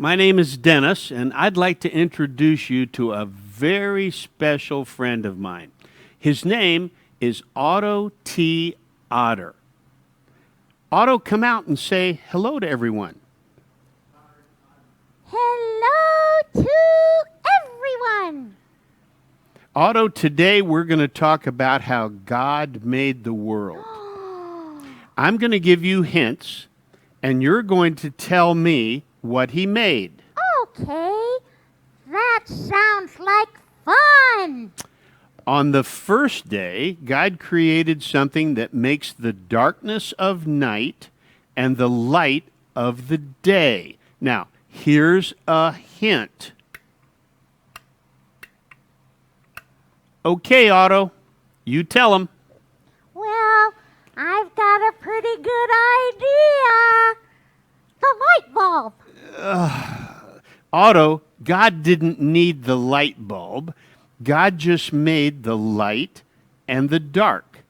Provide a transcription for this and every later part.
My name is Dennis, and I'd like to introduce you to a very special friend of mine. His name is Otto T. Otter. Otto, come out and say hello to everyone. Hello to everyone. Otto, today we're going to talk about how God made the world. I'm going to give you hints, and you're going to tell me what he made. Okay, that sounds like fun. On the first day, God created something that makes the darkness of night and the light of the day. Now, here's a hint. Okay, Otto, you tell him. Well, I've got a pretty good idea. The light bulb. Otto, God didn't need the light bulb. God just made the light and the dark.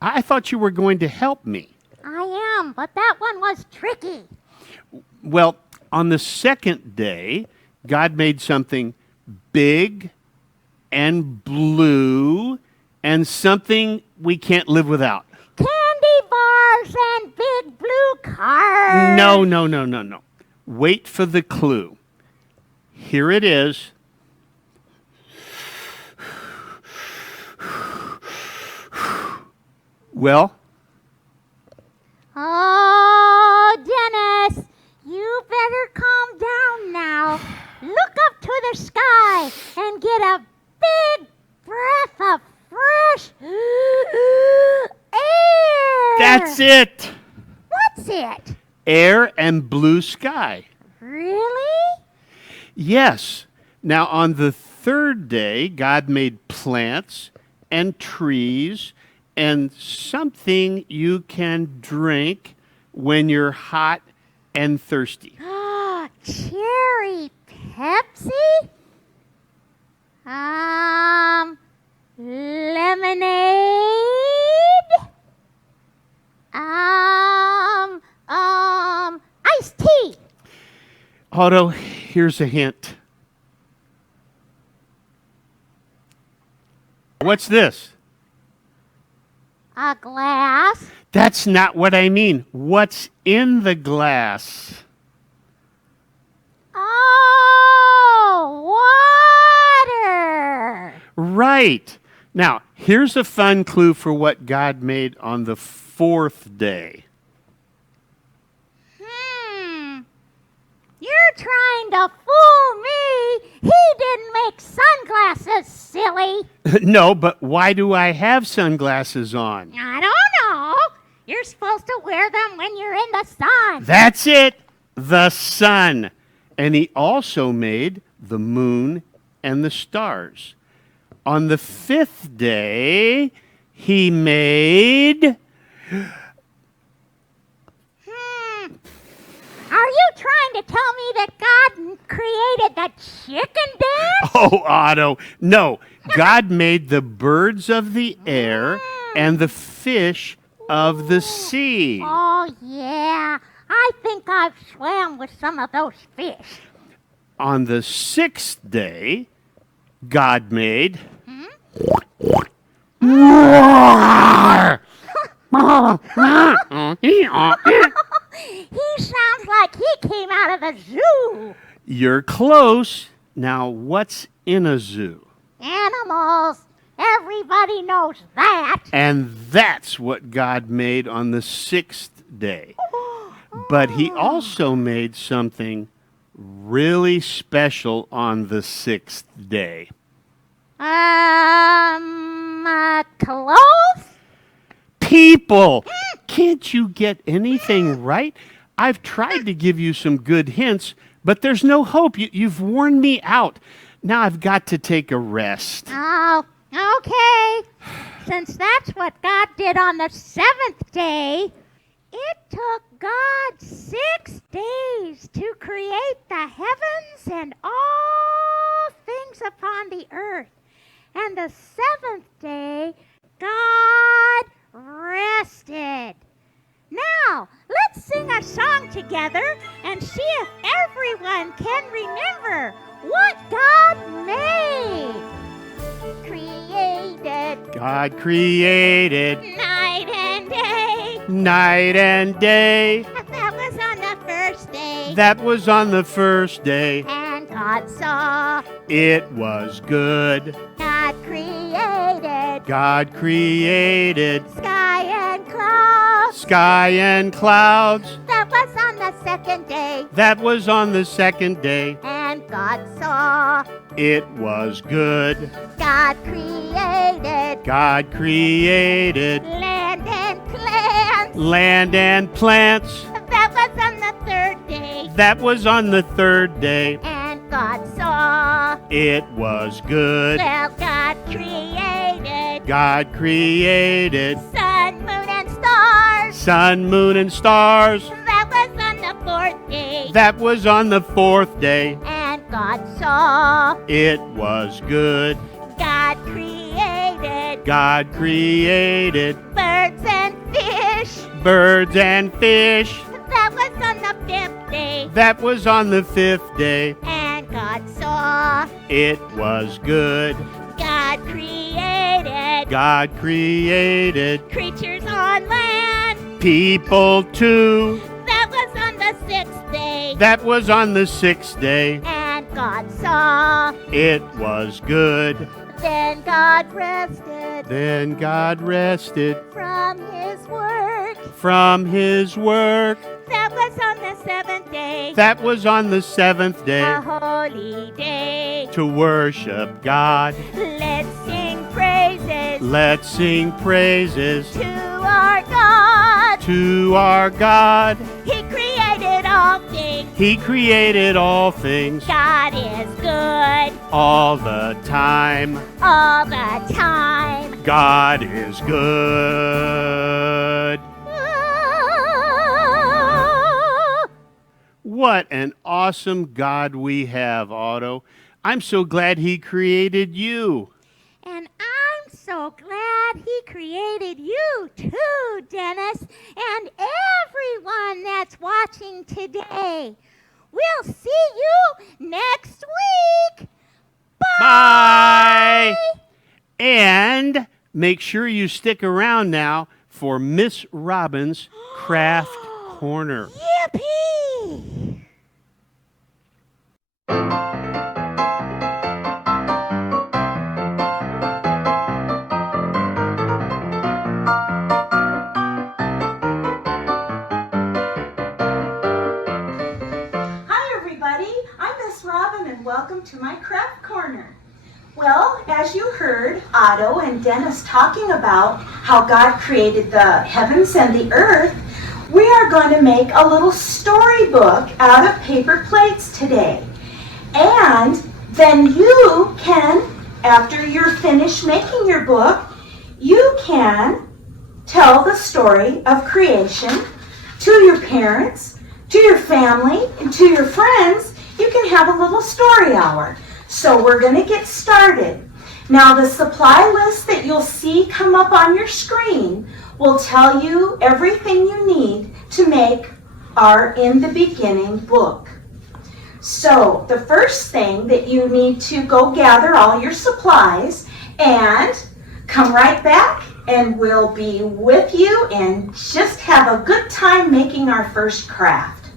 I thought you were going to help me. I am, but that one was tricky. Well, on the second day, God made something big and blue and something we can't live without. Candy bars and big blue cars. No. Wait for the clue. Here it is. Well, Oh, Dennis, you better calm down now. Look up to the sky and get a big breath of fresh air. that's it. What's it? Air and blue sky. Really? Yes. Now, on the third day, God made plants and trees and something you can drink when you're hot and thirsty. Cherry Pepsi? Lemonade? Iced tea. Otto, here's a hint. What's this? A glass. That's not what I mean. What's in the glass? Oh, water. Right. Now, here's a fun clue for what God made on the fourth day. You're trying to fool me. He didn't make sunglasses, silly. No, but why do I have sunglasses on? I don't know. You're supposed to wear them when you're in the sun. That's it, the sun. And he also made the moon and the stars. On the fifth day, he made... Are you trying to tell me that God created the chicken dance? Oh, Otto, no. God made the birds of the air and the fish of the sea. Oh, yeah. I think I've swam with some of those fish. On the sixth day, God made... He sounds like he came out of the zoo. You're close. Now, what's in a zoo? Animals. Everybody knows that. And that's what God made on the sixth day. But he also made something really special on the sixth day. Clothes? People! Can't you get anything right? I've tried to give you some good hints, but there's no hope. You've worn me out. Now I've got to take a rest. Oh, okay. Since that's what God did on the seventh day, it took God 6 days to create the heavens and all things upon the earth. And the seventh day, God rested. Now, let's sing a song together and see if everyone can remember what God made. Created God created night and day. night and day. That was on the first day. That was on the first day. And God saw. It was good. God created God created sky and clouds. sky and clouds. That was on the second day. That was on the second day. And God saw. It was good. God created God created land and plants. land and plants. That was on the third day. That was on the third day. And God saw. It was good. Well, God created God created sun, moon, and stars. sun, moon, and stars. That was on the fourth day. That was on the fourth day. And God saw. It was good. God created God created birds and fish. birds and fish. That was on the fifth day. That was on the fifth day. And God saw. It was good. God created God created creatures on land. people too. That was on the sixth day. That was on the sixth day. And God saw. It was good. Then God rested Then God rested from his work. from his work. That was on the seventh day. That was on the seventh A day. holy day. To worship God. Let's sing praises Let's sing praises to our God. to our God. He created all things. He created all things God is good all the time. all the time. God is good. What an awesome God we have, Otto. I'm so glad he created you. And I'm so glad he created you too, Dennis, and everyone that's watching today. We'll see you next week. Bye. And make sure you stick around now for Miss Robin's Craft Corner. Yippee! Hi everybody, I'm Miss Robin and welcome to my craft corner. Well, as you heard Otto and Dennis talking about how God created the heavens and the earth, we are going to make a little storybook out of paper plates today. And then you can, after you're finished making your book, you can tell the story of creation to your parents, to your family, and to your friends. You can have a little story hour. So we're going to get started. Now the supply list that you'll see come up on your screen will tell you everything you need to make our In the Beginning book. So the first thing that you need to go gather all your supplies and come right back, and we'll be with you and just have a good time making our first craft.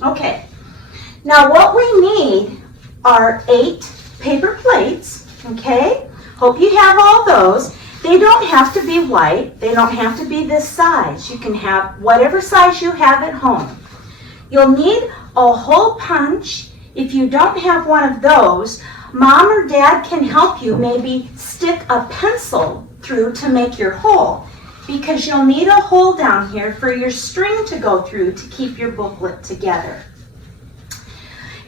Okay, now what we need are 8 paper plates, okay? Hope you have all those. They don't have to be white. They don't have to be this size. You can have whatever size you have at home. You'll need a hole punch. If you don't have one of those, Mom or Dad can help you maybe stick a pencil through to make your hole, because you'll need a hole down here for your string to go through to keep your booklet together.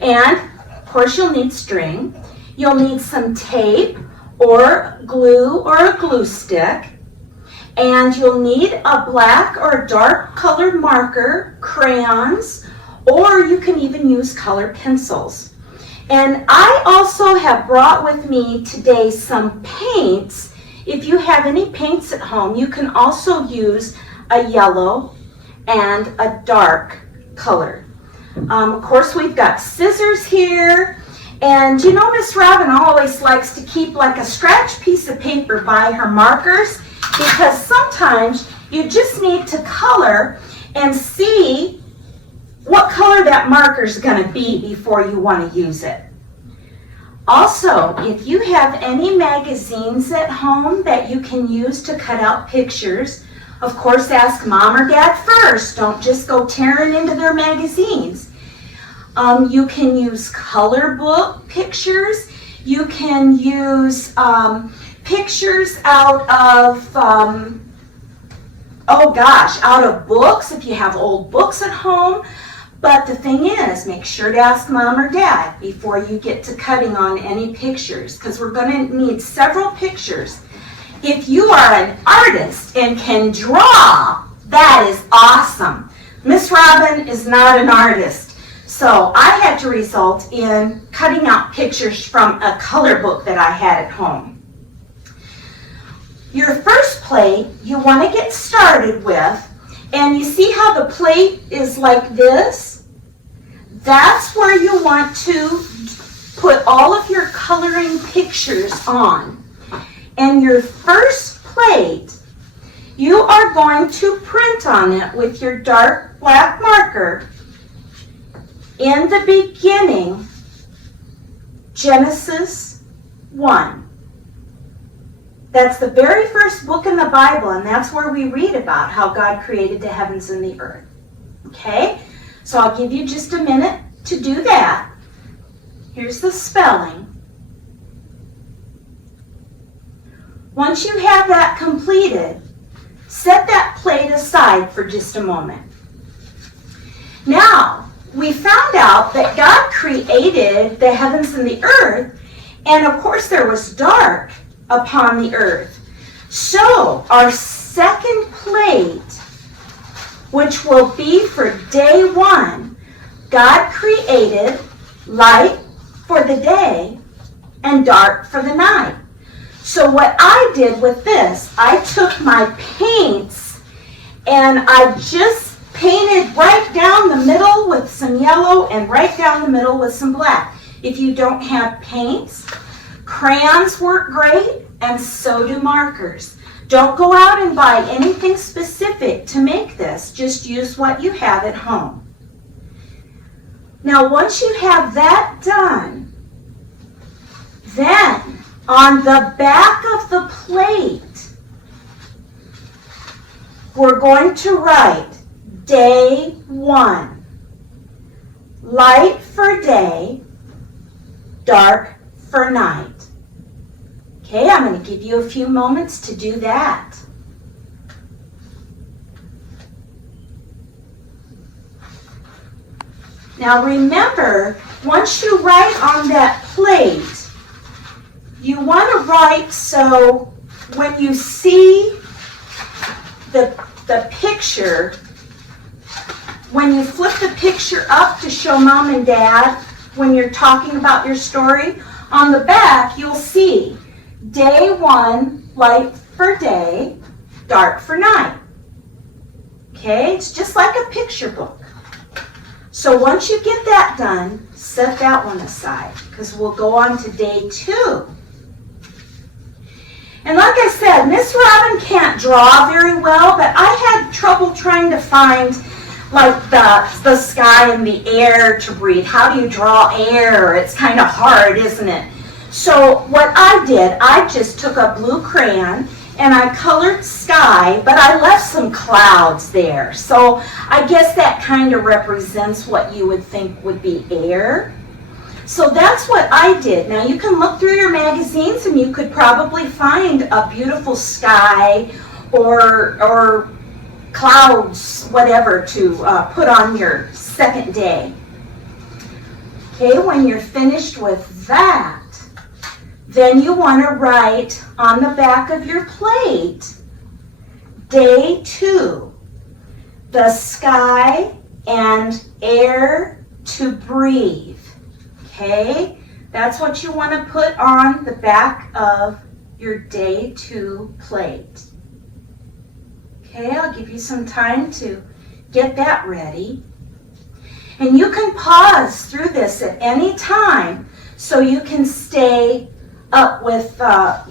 And, of course, you'll need string. You'll need some tape or glue or a glue stick. And you'll need a black or dark colored marker, crayons, or you can even use colored pencils. And I also have brought with me today some paints. If you have any paints at home, you can also use a yellow and a dark color. Of course, we've got scissors here. And you know, Miss Robin always likes to keep like a scratch piece of paper by her markers, because sometimes you just need to color and see what color that marker is going to be before you want to use it. Also, if you have any magazines at home that you can use to cut out pictures, of course ask Mom or Dad first. Don't just go tearing into their magazines. You can use color book pictures. You can use pictures out of, out of books if you have old books at home. But the thing is, make sure to ask Mom or Dad before you get to cutting on any pictures, because we're going to need several pictures. If you are an artist and can draw, that is awesome. Miss Robin is not an artist, so I had to result in cutting out pictures from a color book that I had at home. Your first plate you want to get started with, and you see how the plate is like this? That's where you want to put all of your coloring pictures on. And your first plate, you are going to print on it with your dark black marker, in the beginning, Genesis 1. That's the very first book in the Bible, and that's where we read about how God created the heavens and the earth. Okay? So I'll give you just a minute to do that. Here's the spelling. Once you have that completed, set that plate aside for just a moment. Now, we found out that God created the heavens and the earth, and of course there was dark upon the earth. So our second plate, which will be for day 1, God created light for the day and dark for the night. So what I did with this, I took my paints and I just painted right down the middle with some yellow and right down the middle with some black. If you don't have paints, crayons work great, and so do markers. Don't go out and buy anything specific to make this. Just use what you have at home. Now, once you have that done, then on the back of the plate, we're going to write day 1. Light for day, dark for night. Okay, I'm going to give you a few moments to do that. Now remember, once you write on that plate, you want to write so when you see the picture, when you flip the picture up to show Mom and Dad, when you're talking about your story, on the back you'll see day 1, light for day, dark for night. Okay, it's just like a picture book. So once you get that done, set that one aside, because we'll go on to day 2. And like I said, Miss Robin can't draw very well, but I had trouble trying to find like the sky and the air to breathe. How do you draw air? It's kind of hard, isn't it? So what I did, I just took a blue crayon and I colored sky, but I left some clouds there. So I guess that kind of represents what you would think would be air. So that's what I did. Now you can look through your magazines and you could probably find a beautiful sky or clouds, whatever, to put on your second day. Okay, when you're finished with that, then you want to write on the back of your plate, day 2, the sky and air to breathe. Okay, That's what you want to put on the back of your day 2 plate. Okay, I'll give you some time to get that ready. And you can pause through this at any time so you can stay up with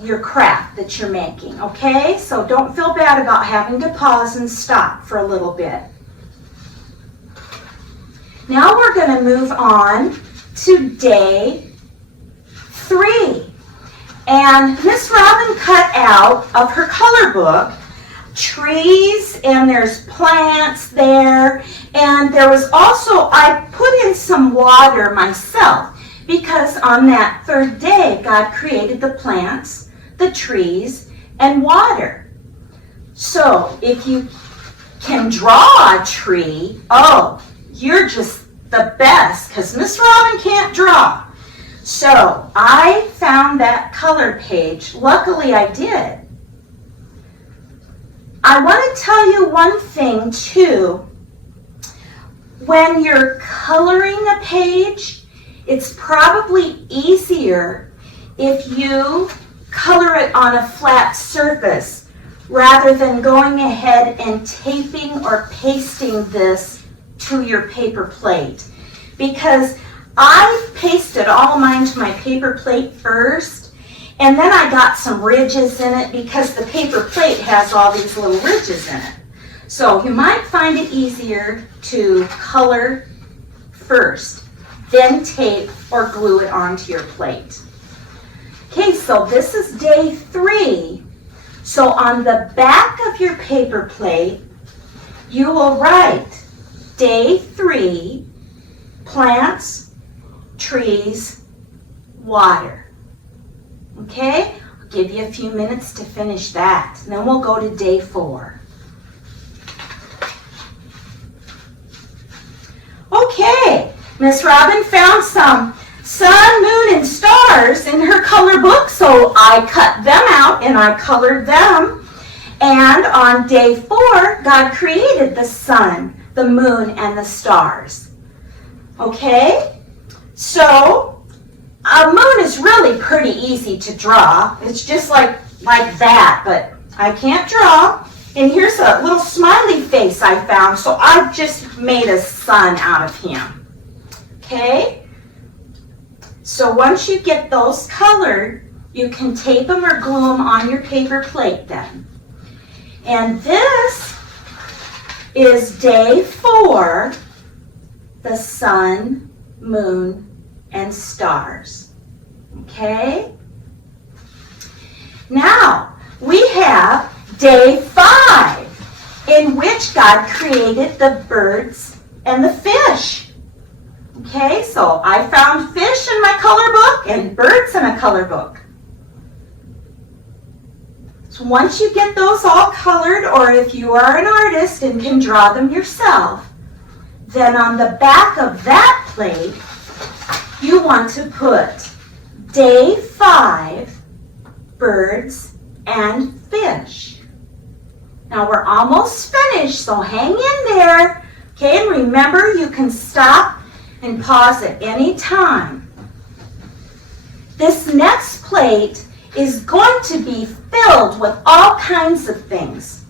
your craft that you're making, okay? So don't feel bad about having to pause and stop for a little bit. Now we're going to move on to day 3. And Miss Robin cut out of her color book trees, and there's plants there, and there was also, I put in some water myself, because on that 3rd day, God created the plants, the trees, and water. So if you can draw a tree, oh, you're just the best, because Miss Robin can't draw. So I found that color page. Luckily I did. I want to tell you one thing too. When you're coloring a page, it's probably easier if you color it on a flat surface rather than going ahead and taping or pasting this to your paper plate. Because I pasted all mine to my paper plate first, and then I got some ridges in it because the paper plate has all these little ridges in it. So you might find it easier to color first, then tape or glue it onto your plate. Okay, so this is day 3. So on the back of your paper plate, you will write day 3, plants, trees, water. Okay, I'll give you a few minutes to finish that, and then we'll go to day 4. Okay, Miss Robin found some sun, moon, and stars in her color book, so I cut them out and I colored them. And on day 4, God created the sun, the moon, and the stars. Okay, so a moon is really pretty easy to draw. It's just like that, but I can't draw. And here's a little smiley face I found, so I just made a sun out of him. Okay? So once you get those colored, you can tape them or glue them on your paper plate then. And this is day 4, the sun, moon, and stars. Okay? Now, we have day 5, in which God created the birds and the fish. Okay, so I found fish in my color book and birds in a color book. So once you get those all colored, or if you are an artist and can draw them yourself, then on the back of that plate, you want to put day 5, birds and fish. Now we're almost finished, so hang in there. Okay, and remember you can stop and pause at any time. This next plate is going to be filled with all kinds of things.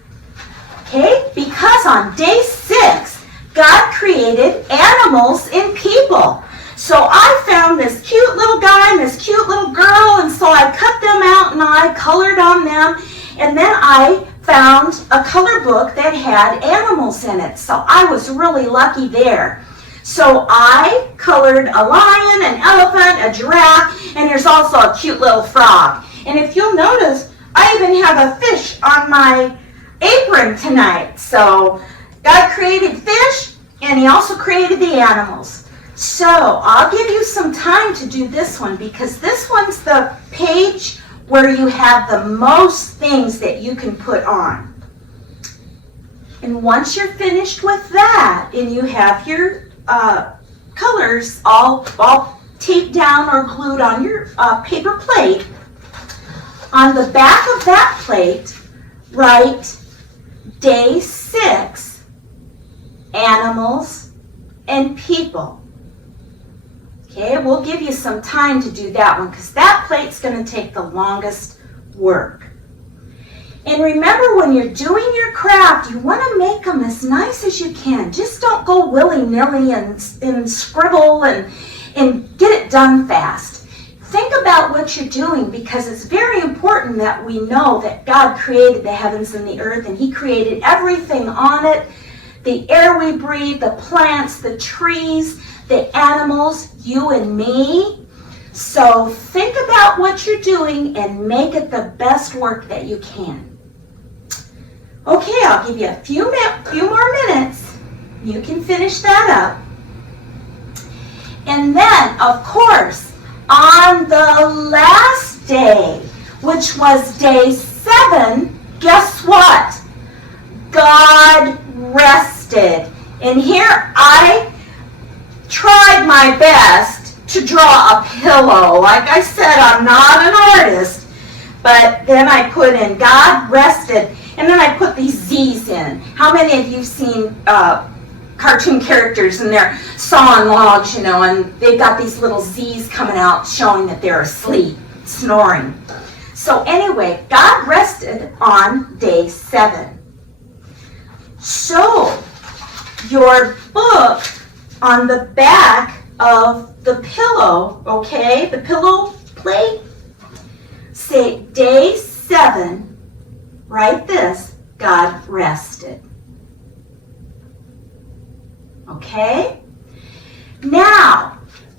Okay, because on day 6, God created animals and people. So I found this cute little guy and this cute little girl, and so I cut them out and I colored on them. And then I found a color book that had animals in it. So I was really lucky there. So I colored a lion, an elephant, a giraffe, and there's also a cute little frog. And if you'll notice, I even have a fish on my apron tonight. So God created fish, and he also created the animals. So I'll give you some time to do this one, because this one's the page where you have the most things that you can put on. And once you're finished with that and you have your colors all taped down or glued on your paper plate, on the back of that plate, write day 6, animals and people. Okay, we'll give you some time to do that one because that plate's going to take the longest work. And remember, when you're doing your craft, you want to make them as nice as you can. Just don't go willy-nilly and scribble and get it done fast. Think about what you're doing because it's very important that we know that God created the heavens and the earth and He created everything on it. The air we breathe, the plants, the trees, the animals, you and me. So think about what you're doing and make it the best work that you can. Okay, I'll give you a few more minutes. You can finish that up. And then, of course, on the last day, which was day 7, guess what? God rested. And here I tried my best to draw a pillow. Like I said, I'm not an artist. But then I put in God rested. And then I put these Z's in. How many of you have seen cartoon characters and they're sawing logs, you know, and they've got these little Z's coming out showing that they're asleep, snoring. So anyway, God rested on day 7. So your book on the back of the pillow, okay, the pillow plate, say day 7. Write this, God rested. Okay? Now,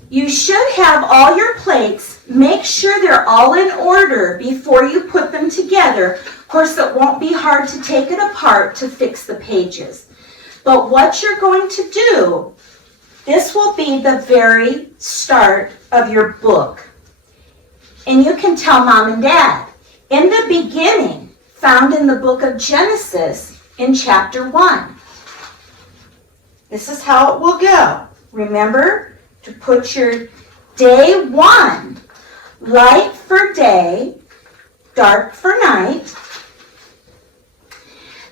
you should have all your plates. Make sure they're all in order before you put them together. Of course, it won't be hard to take it apart to fix the pages. But what you're going to do, this will be the very start of your book. And you can tell Mom and Dad, in the beginning, found in the book of Genesis in chapter 1. This is how it will go. Remember to put your day 1, light for day, dark for night.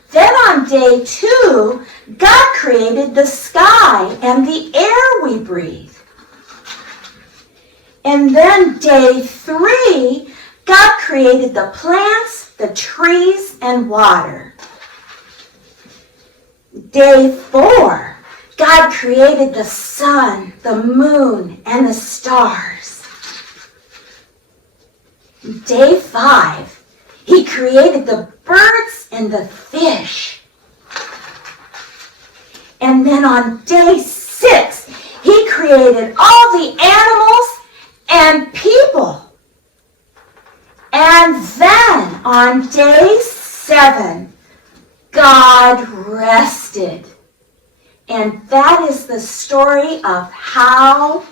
Then on day 2, God created the sky and the air we breathe. And then day 3, God created the plants, the trees, and water. Day 4, God created the sun, the moon, and the stars. Day 5, He created the birds and the fish. And then on day 6, He created all the animals and people. And then on day 7, God rested. And that is the story of how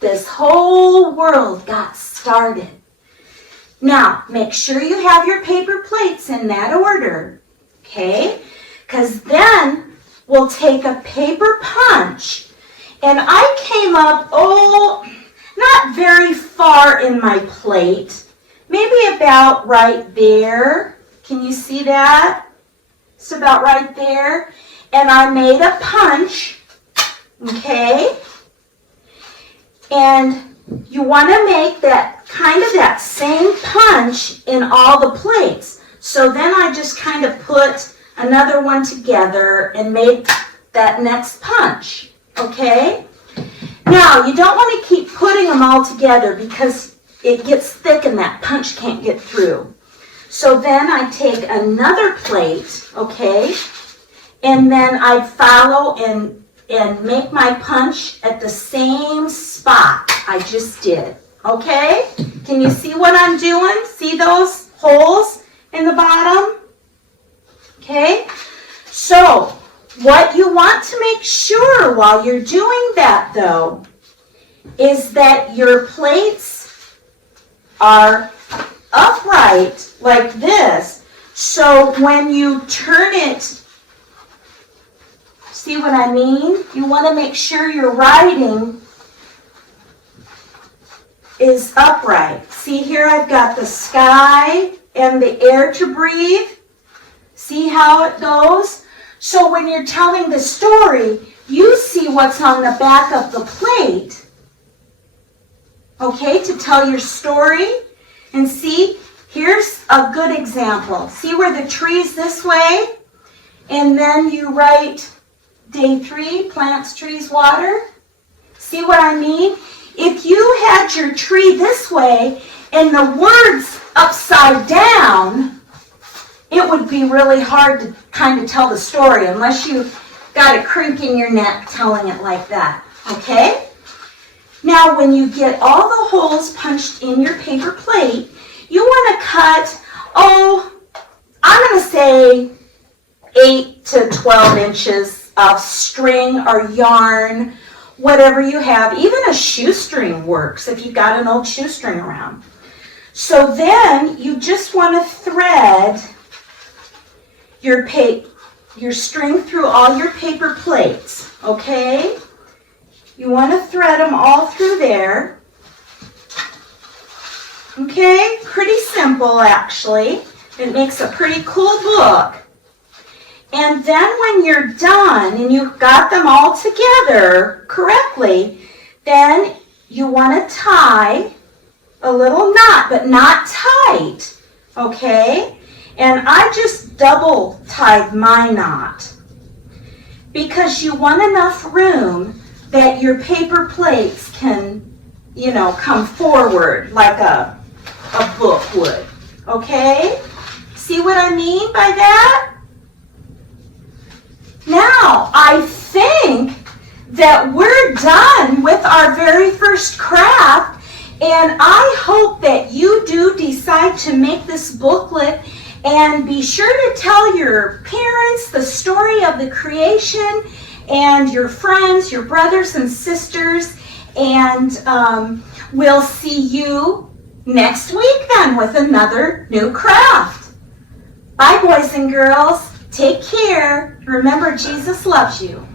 this whole world got started. Now, make sure you have your paper plates in that order, okay? Because then we'll take a paper punch. And I came up, not very far in my plate. Maybe about right there. Can you see that? It's about right there. And I made a punch, okay? And you want to make that kind of that same punch in all the plates. So then I just kind of put another one together and made that next punch, okay? Now, you don't want to keep putting them all together because it gets thick and that punch can't get through. So then I take another plate, okay, and then I follow and make my punch at the same spot I just did, okay? Can you see what I'm doing? See those holes in the bottom? Okay, so what you want to make sure while you're doing that, though, is that your plates are upright like this. So when you turn it, see what I mean? You want to make sure your writing is upright. See here, I've got the sky and the air to breathe. See how it goes? So when you're telling the story, you see what's on the back of the plate, okay, to tell your story. And see, here's a good example. See where the tree's this way? And then you write day 3, plants, trees, water. See what I mean? If you had your tree this way and the words upside down, it would be really hard to kind of tell the story unless you got a crink in your neck telling it like that, okay? Now, when you get all the holes punched in your paper plate, you want to cut, I'm going to say 8 to 12 inches of string or yarn, whatever you have. Even a shoestring works if you've got an old shoestring around. So then you just want to thread your string through all your paper plates, okay? You want to thread them all through there. Okay, pretty simple actually. It makes a pretty cool book. And then when you're done and you've got them all together correctly, then you want to tie a little knot, but not tight, okay? And I just double tied my knot because you want enough room that your paper plates can, come forward like a book would, okay? See what I mean by that? Now, I think that we're done with our very first craft, and I hope that you do decide to make this booklet, and be sure to tell your parents the story of the creation and your friends, your brothers and sisters, and we'll see you next week then with another new craft. Bye, boys and girls. Take care. Remember, Jesus loves you.